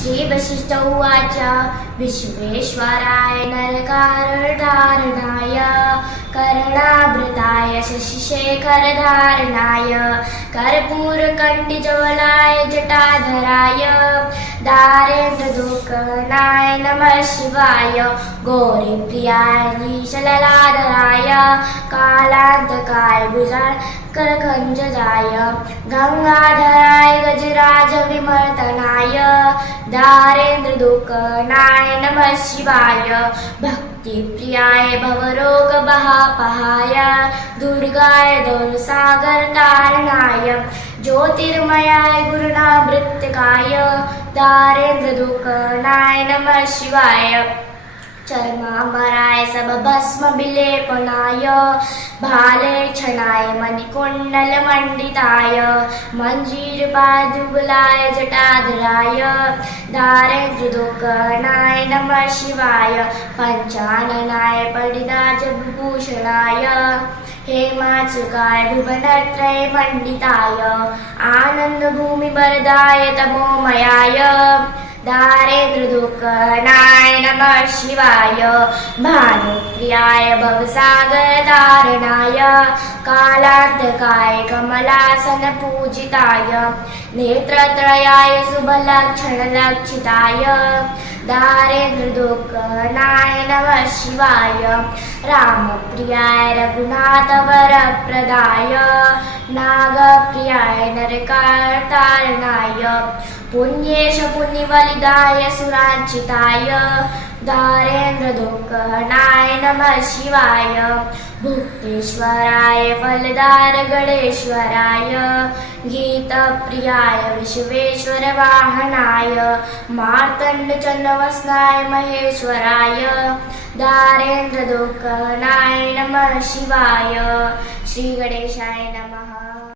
श्री वशिष्ठ उवाच विश्वेश्वराय नरकारधारणाय कर्णाभृताय शशिशेखरधारणाय कर्पूरकण्ठज्वलाय जटाधराय दारेन्द्रदुःखनाय नमः शिवाय गौरीप्रियाय निशललाधराय कालान्तकाय भुजगकञ्जजाय गंगाधराय गजराजविमर्दनाय दारेन्द्रदुःखनाय नमः शिवाय भक्तिप्रियाय भवरोगभहापहाय दुर्गाय दौलसागरतारणाय ज्योतिर्मयाय गुरुणाभृत्तिकाय दारेन्द्रदुःखनाय नमः शिवाय चर्मामराय सबभस्म विलेपनाय भालेक्षणाय मणिकुण्डलमण्डिताय मञ्जीरपादुगलाय जटाधराय दारेन्द्रदुःखनाय नमः शिवाय पञ्चाननाय परिधाजविभूषणाय हेमाचुकाय भुवनत्रयमण्डिताय आनन्दभूमिवरदाय तमोमयाय दारेन्द्रदुःखनाय नमः शिवाय भानुप्रियाय भवसागरतारणाय कालान्तकाय कमलासनपूजिताय नेत्रत्रयाय शुभलक्षणलक्षिताय दारेन्द्रदुःखनाय नमः शिवाय रामप्रियाय रघुनाथवरप्रदाय नागप्रियाय नरकारतारणाय पुण्येश पुण्यवलिदाय सुरार्चिताय दारेन्द्रदुःखनाय नमः शिवाय भुक्तेश्वराय फलदार गणेश्वराय गीतप्रियाय विश्वेश्वरवाहनाय मार्तण्डचन्द्रवसनाय महेश्वराय दारेन्द्रदुःखनाय नमः शिवाय श्री गणेशाय नमः।